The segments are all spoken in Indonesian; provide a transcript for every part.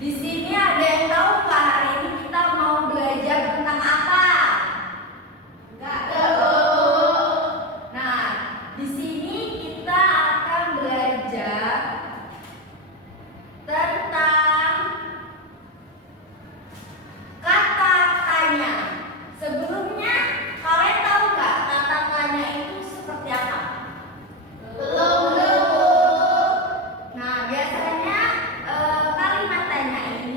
Di sini ada yang tahu nggak hari ini kita mau belajar tentang apa? Nggak tahu. Nah, di sini kita akan belajar tentang kata tanya. Sebelumnya, kalian tahu nggak kata tanya itu seperti apa? Belum. Nah, biasanya kalimat tanya ini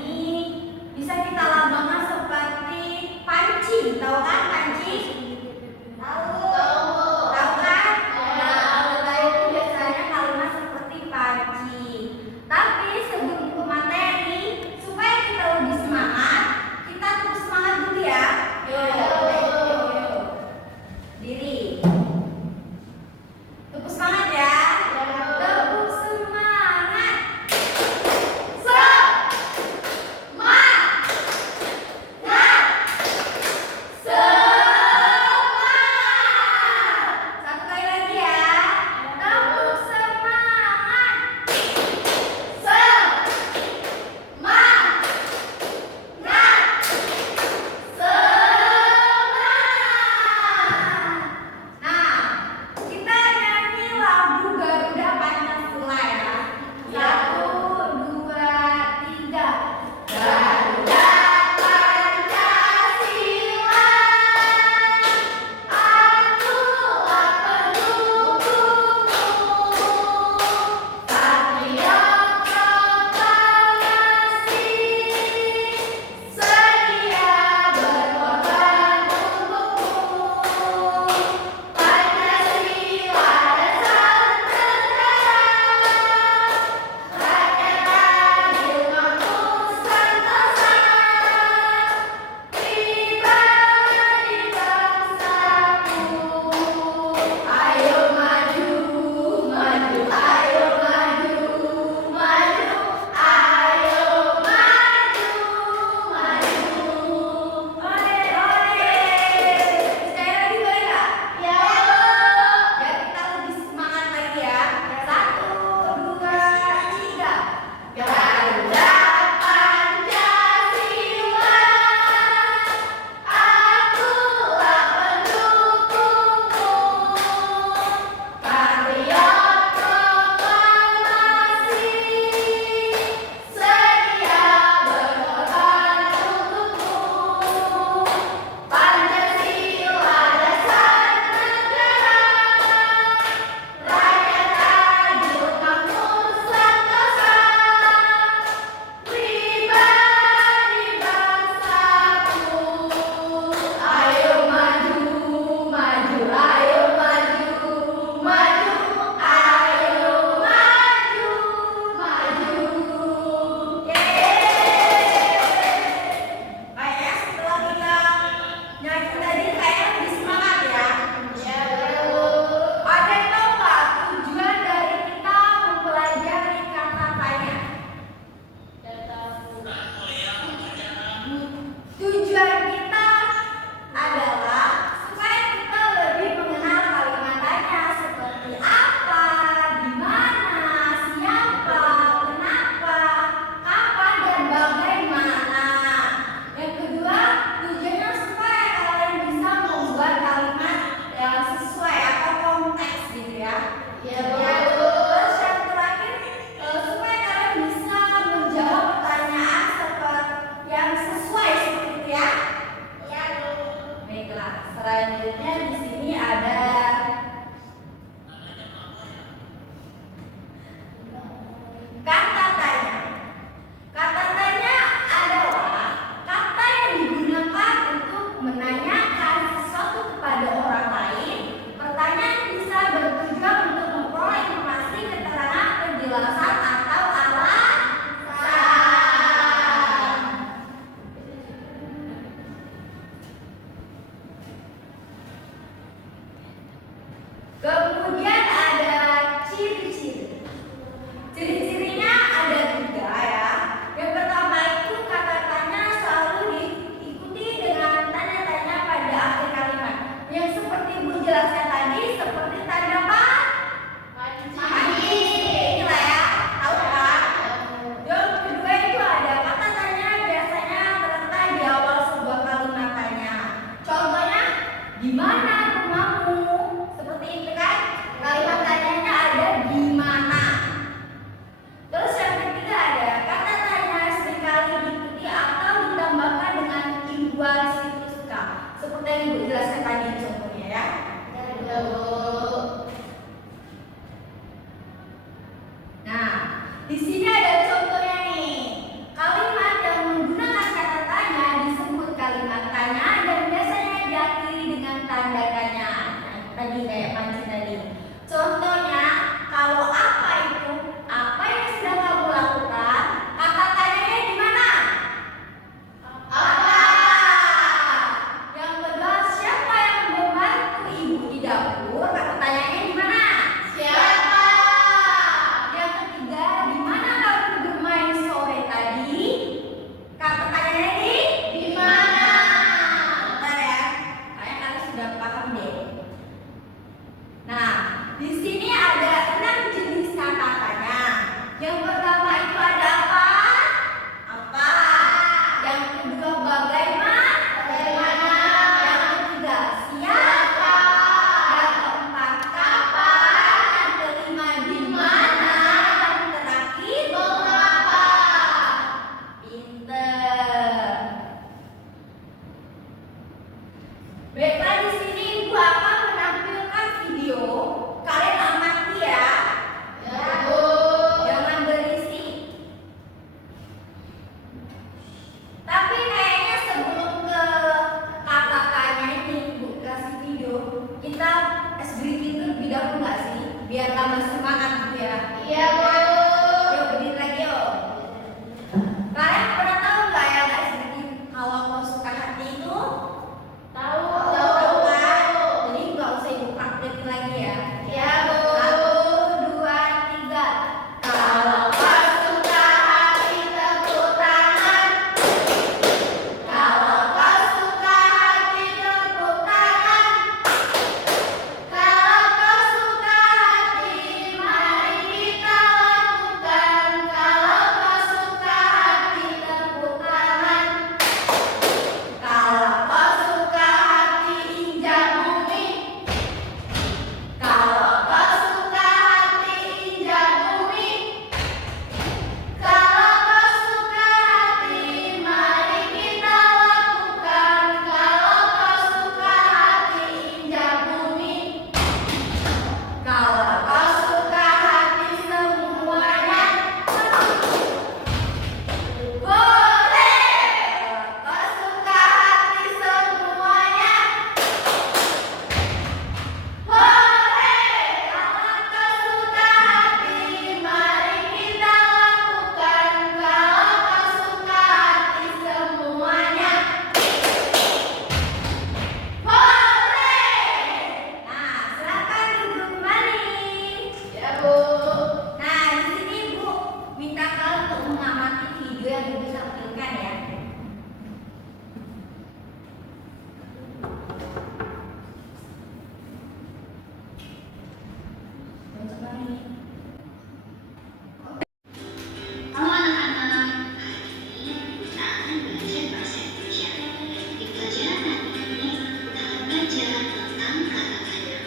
bicara tentang kata-tanya.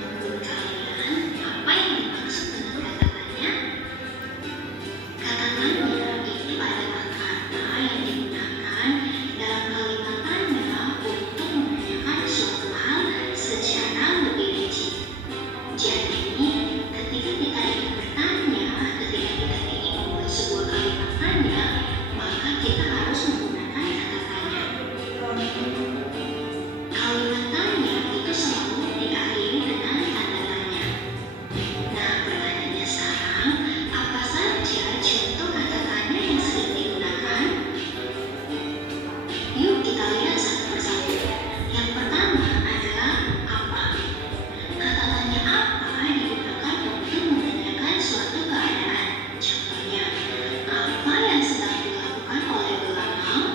Menurut kalian, apa yang dimaksud dengan kata-tanya? Kata-tanya itu adalah kata yang digunakan dalam kalimat tanya untuk menanyakan suatu hal secara lebih rinci. Jadi, ketika kita ingin bertanya, ketika kita ingin membuat sebuah kalimat tanya, maka kita harus menggunakan kata tanya. Kalimat tanya itu selalu diakhiri dengan tanda tanya. Nah, pertanyaannya sekarang, apa saja contoh kata tanya yang sering digunakan? Yuk kita lihat satu persatu. Yang pertama adalah apa. Kata tanya apa digunakan untuk menanyakan suatu keadaan. Contohnya, apa yang sedang dilakukan oleh belakang?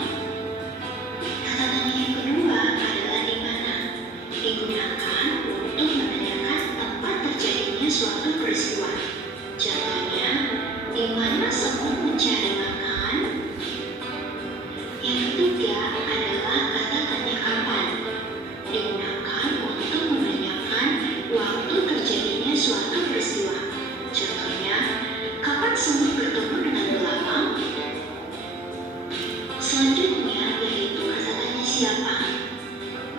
Kata tanya yang kedua adalah di mana. Digunakan untuk menanyakan tempat terjadinya suatu peristiwa. Contohnya, di mana semut mencari makan? Yang ketiga adalah kata tanya kapan. Digunakan untuk menanyakan waktu terjadinya suatu peristiwa. Contohnya, kapan semut bertemu dengan belakang? Selanjutnya yaitu kata tanya siapa.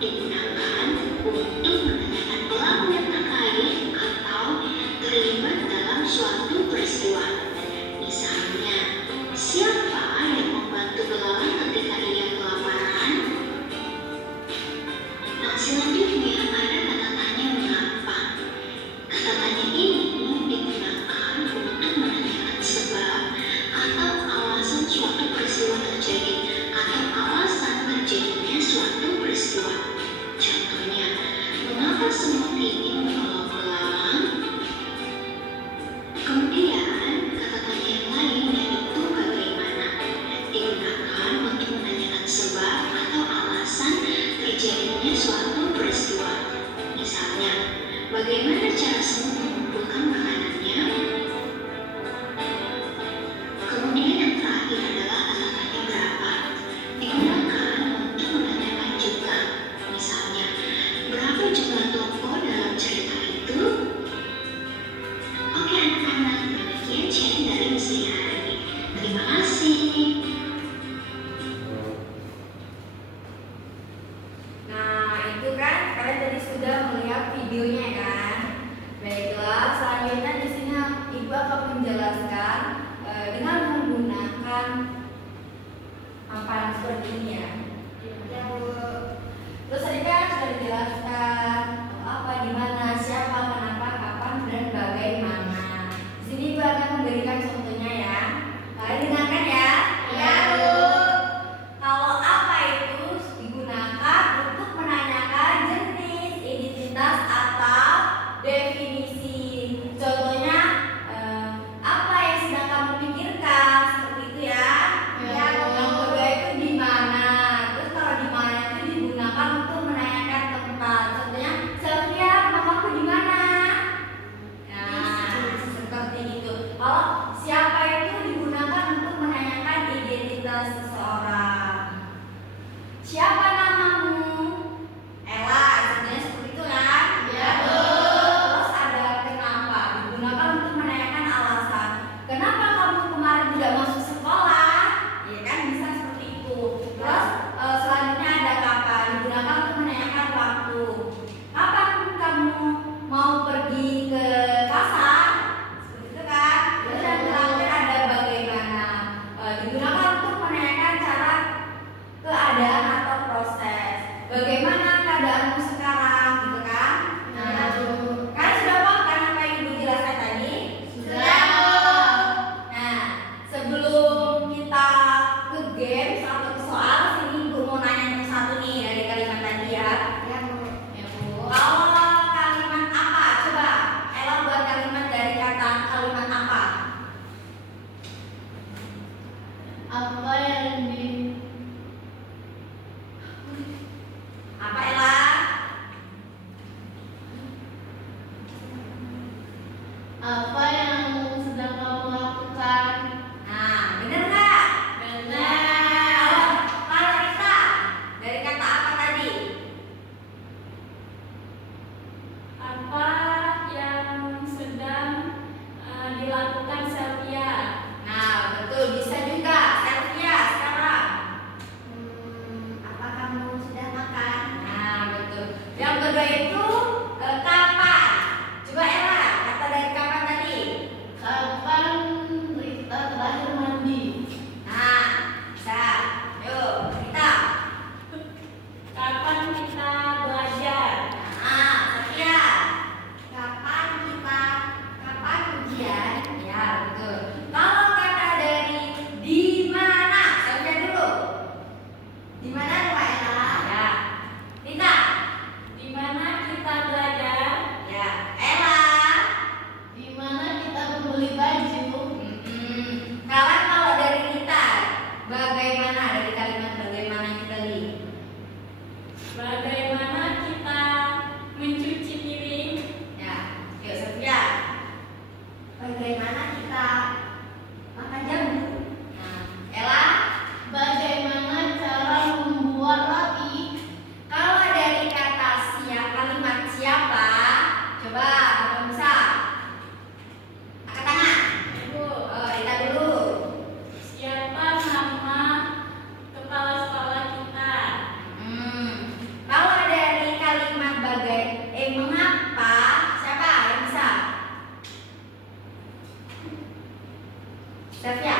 Digunakan untuk menanyakan pelaku yang terkait atau terlibat dalam suatu peristiwa. Misalnya, siapa yang membantu belalang ketika ia kelaparan? Nah, selanjutnya ada kata tanya mengapa. Kata tanya ini digunakan untuk menanyakan sebab atau alasan suatu peristiwa terjadi atau alasan terjadinya suatu peristiwa. Contohnya, mengapa semut ini menolong belalang? Kemudian, kata tanya yang lain yaitu bagaimana. Digunakan untuk menanyakan sebab atau alasan terjadinya suatu peristiwa. Misalnya, bagaimana cara semut mengumpulkan makanannya? Kemudian yang terakhir adalah kata tanya berapa. Digunakan untuk menanyakan jumlah. Misalnya, berapa jumlah toko dalam cerita itu? Oke anak-anak, demikian sharing dari Miss Lia hari ini. Terima kasih. Nah, itu kan kalian tadi sudah melihat videonya kan? Baiklah, selanjutnya di sini Ibu akan menjelaskan dengan menggunakan papan seperti ini ya. Ya, Bu. Terus tadi kan sudah dijelaskan apa, di mana, siapa, kenapa, kapan, dan bagaimana. Di sini Ibu akan memberikan contohnya ya. Kalian dengarkan ya. Ya, Bu. Kalau apa itu digunakan untuk menanyakan jenis, identitas, atau definisi. Contohnya, apa yang sedang kamu pikirkan, seperti itu ya. Ya, Bu. Yang kedua itu di mana. Terus kalau di mana itu digunakan untuk menanyakan tempat. Contohnya, Sylvia, mamaku di mana? Nah, seperti itu. Kalau siapa itu digunakan untuk menanyakan identitas seseorang. Siapa namamu? Ella, contohnya seperti itu kan? Ya, Bu. Terus ada kenapa? Digunakan untuk menanyakan alasan. Kenapa kamu kemarin tidak masuk sekolah? Ya kan, bisa seperti itu. Terus selanjutnya ada kapan? Digunakan untuk menanyakan waktu. Kapan kamu mau pergi ke pasar? Seperti itu kan? Terus yang terakhir ada bagaimana? Digunakan untuk menanyakan kalimat bagaimana itu tadi? Bagaimana kita mencuci piring? Ya, yuk Sofia. Bagaimana kita makan jambu? Nah, Ella. Bagaimana cara membuat roti? Kalau dari kata kalimat siapa, coba kamu bisa angkat tangan. Ibu, Oh, Rita dulu. siapa nama kepala sekolah kita? Kalau dari kalimat mengapa, siapa yang bisa? Sofia.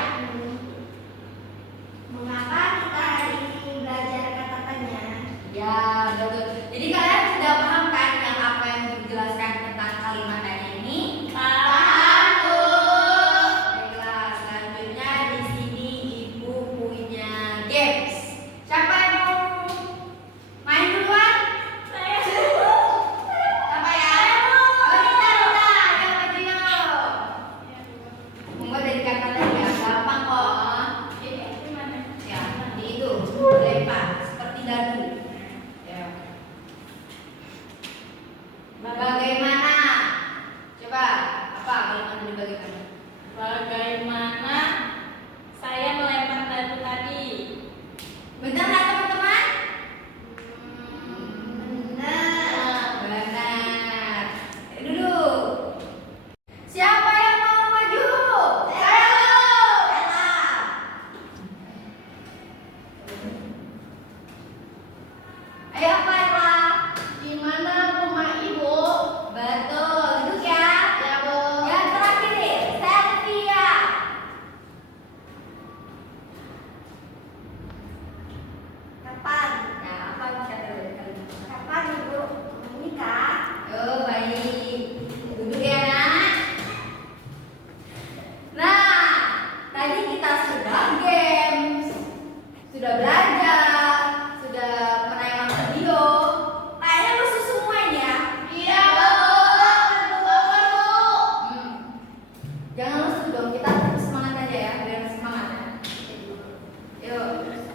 Mengapa kita hari ini belajar kata tanya? Ya, betul. Jadi kalian sudah paham kan yang apa yang dijelaskan tentang kalimat tanya ini? Paham, Bu. Baiklah, selanjutnya di sini Ibu punya games. Siapa yang mau main duluan? Saya dulu. Siapa ya? Oh, Rita, yang maju yuk. Membuat dari kata tadi ya, gampang kok. Ini gimana? Ya, di itu lempar seperti dadu. Ya. Bagaimana? Coba apa kalimat dari bagaimana? Bagaimana saya melempar dadu tadi? Benar nggak teman-teman? Benar. Benar. Dulu. Siapa yang mau maju? Saya dulu. Ella. Ayo Pak Ella. Di mana rumah Ibu? Betul. Duduk ya. Ya, Bu. Yang terakhir, Sylvia. Kapan? Nah, apa kata dari kalimat? Kapan Ibu menikah? Oh, baik. Duduk ya, Nak. Nah, tadi kita sudah games, sudah belajar, sudah menayangkan video. Kayaknya lusuh semua ini ya. Iya, Bu. Jangan lusuh dong, kita tetap semangat aja ya, biar semangat ya. Yuk,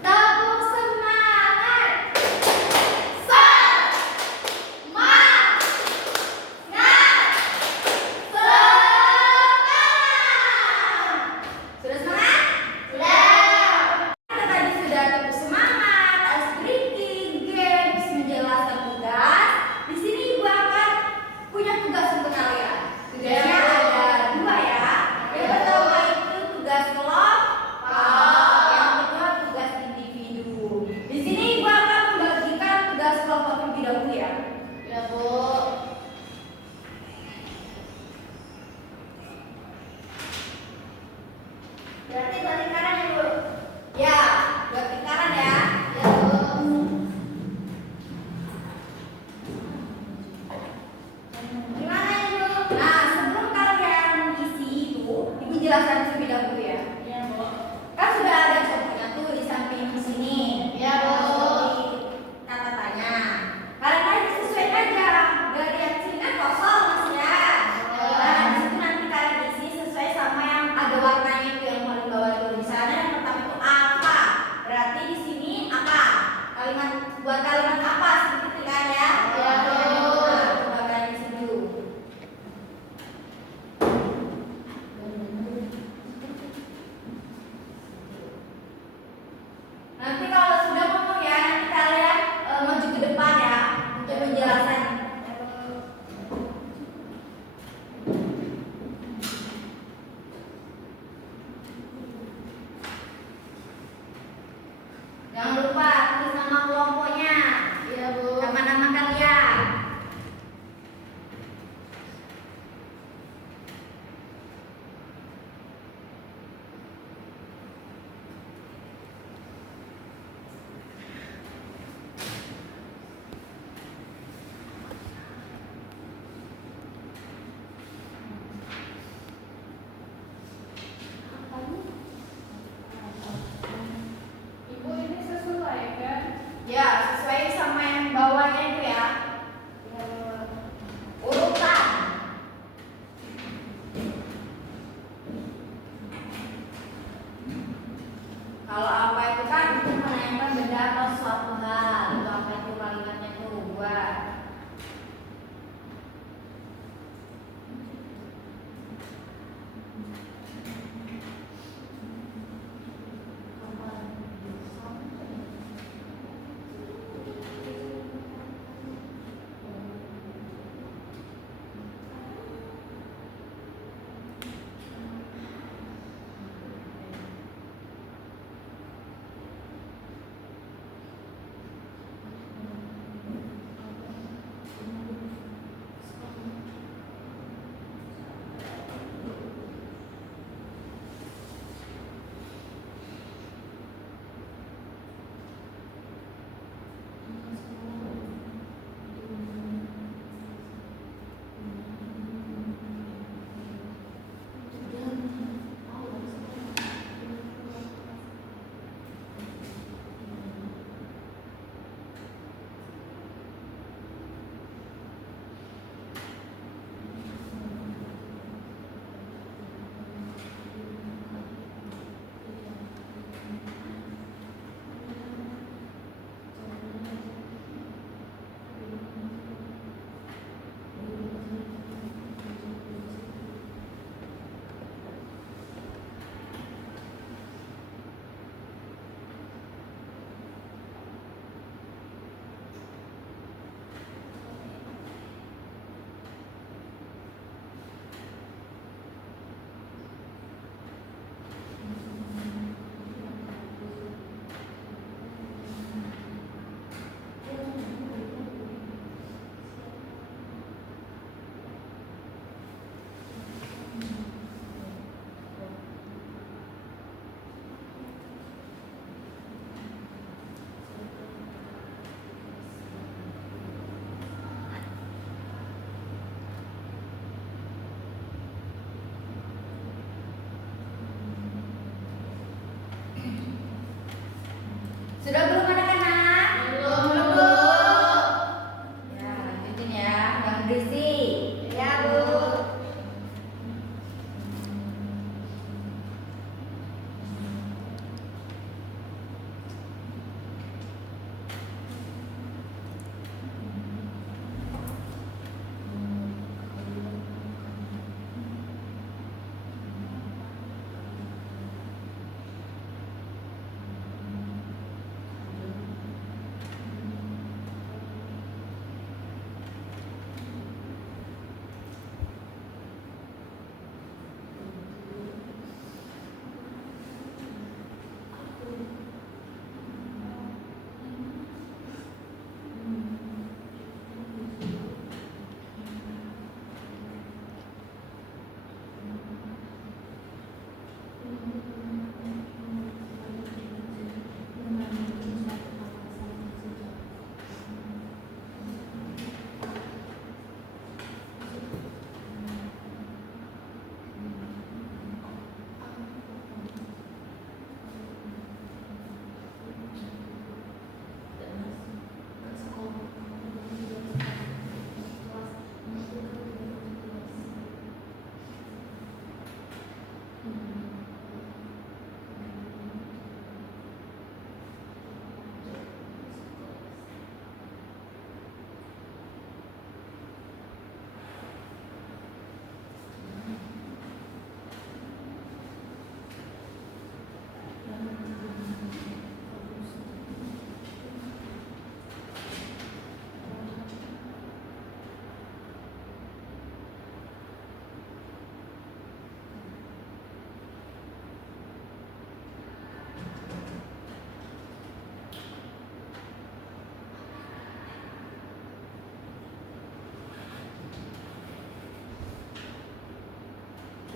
tepuk semangat. Semangat. Semangat. Sudah semangat? Sudah. Kita tadi sudah tepuk semangat, ice breaking, games, menjelaskan tugas. Di sini Ibu akan punya tugas untuk kalian. Tugasnya ada dua ya. Yang pertama itu tugas kelompok, yang kedua tugas individu. Di sini Ibu akan membagikan tugas kelompok terlebih dahulu ya. Ya, Bu. Berarti buat lingkaran ya Bu? Ya, buat lingkaran ya. Ya, Bu. Gimana Ibu? Nah, sebelum kalian isi itu, Ibu jelaskan terlebih dahulu ya. Ya, Bu. Kan sudah ada contohnya tuh di samping sini. Ya, Bu. Seperti kata tanya. Kalian aja sesuaikan aja. Dari yang sini kan kosong masih ya. Nah, di situ nanti kalian isi sesuai sama yang ada warnanya itu yang paling bawah tuh. Misalnya yang pertama itu apa? Berarti di sini apa? Kalimat buat kalimat apa seperti itu kan ya? Ya, Bu. Nah, coba kalian isi dulu. Nanti kalau sudah ngomong ya, nanti kalian maju ke depan ya untuk menjelaskan. Jangan lupa tulis nama kelompoknya, Iya, Bu. sama nama kalian. Ibu, ini sesuai kan? Ya, sesuai sama yang bawahnya itu ya. Sudah belum anak-anak? Belum, Bu. Ya, lanjutin ya. Yang berisik. Ya, Bu.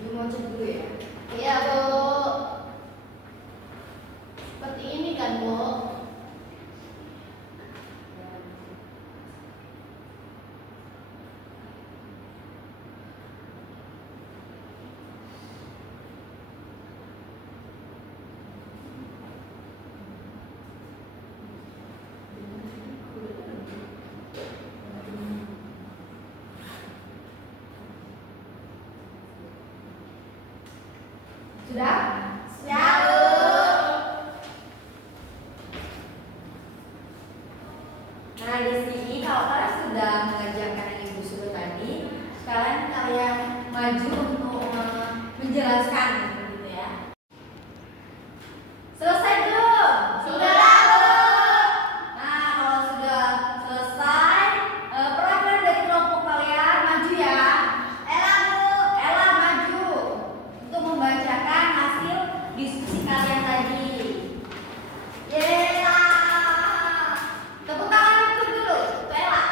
Ini mau cek dulu ya. Iya, Bu. Seperti ini kan, Bu? Sudah? Ya, Bu. Nah, di sini kalau kalian sudah mengerjakan yang Ibu suruh tadi, sekarang kalian maju untuk menjelaskan gitu ya. Selesai belum? Sudah, Bu. Nah, kalau sudah selesai, perwakilan dari kelompok kalian maju ya. Ella, Bu. Ella maju untuk membacakan hasil diskusi kalian tadi. Yeay! Tepuk tangan itu dulu, untuk Ella.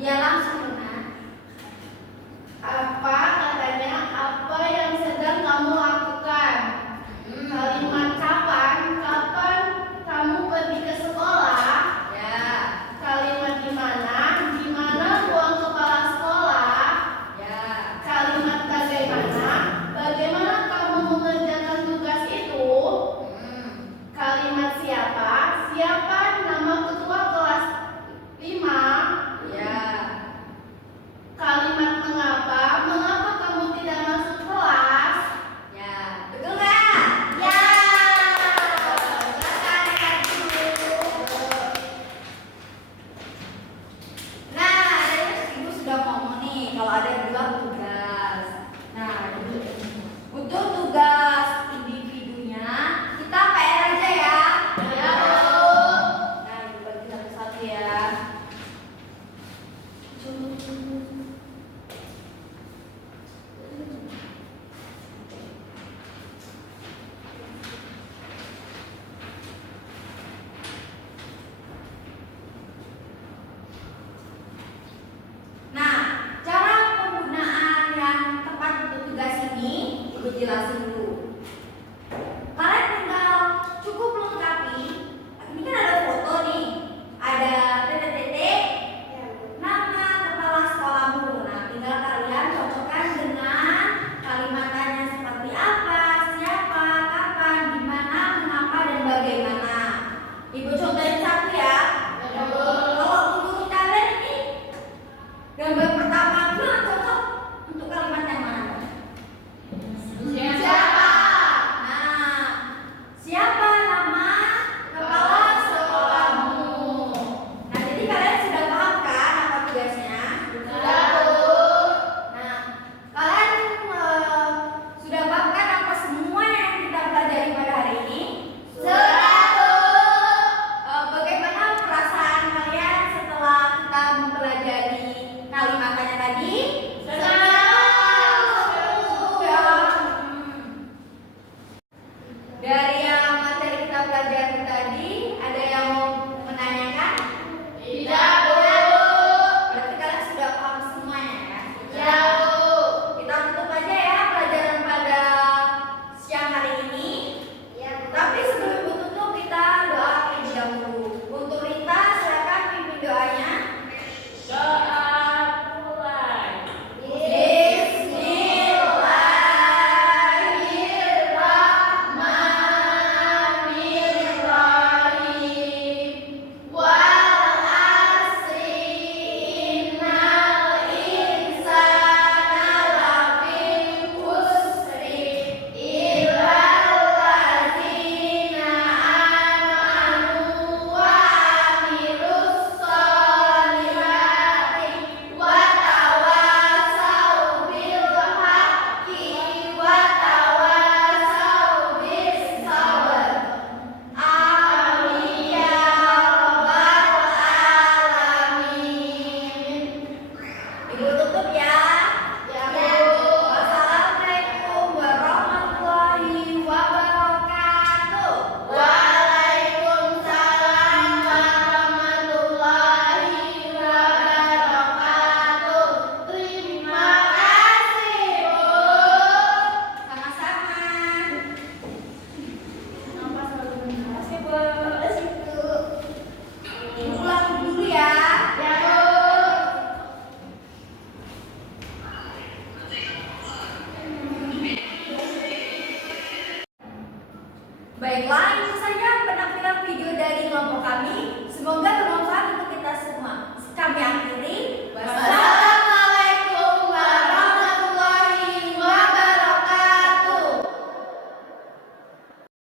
Iya langsung Luna. Apa katanya? Apa yang sedang kamu lakukan? Kalimat kapan? Kapan kamu pergi ke sekolah? Ya, Kalimat di mana? Di mana ruang kepala sekolah? ya. Kalimat bagaimana? Bagaimana kamu mengerjakan tugas itu? Kalimat siapa? Siapa nama ketua kelas 5? Ya. Kalimat mengapa? Mengapa kamu tidak masuk kelas? Ya. Betul nggak? Ya. Silakan maju. Nah, tadi Ibu sudah ngomong nih kalau ada dua tugas. Nah, untuk tugas individunya kita PR aja ya. Ya, Bu. Nah, Ibu bagi satu-satu ya. Nah, cara penggunaan yang tepat untuk tugas ini Ibu jelasin dulu. Kalian tinggal cukup lengkapi. Ini kan ada foto nih, ada titik-titik, nama kepala sekolahmu. Nah, tinggal kalian cocokkan dengan kalimat tanya seperti apa, Baiklah, itu saja penampilan video dari kelompok kami. Semoga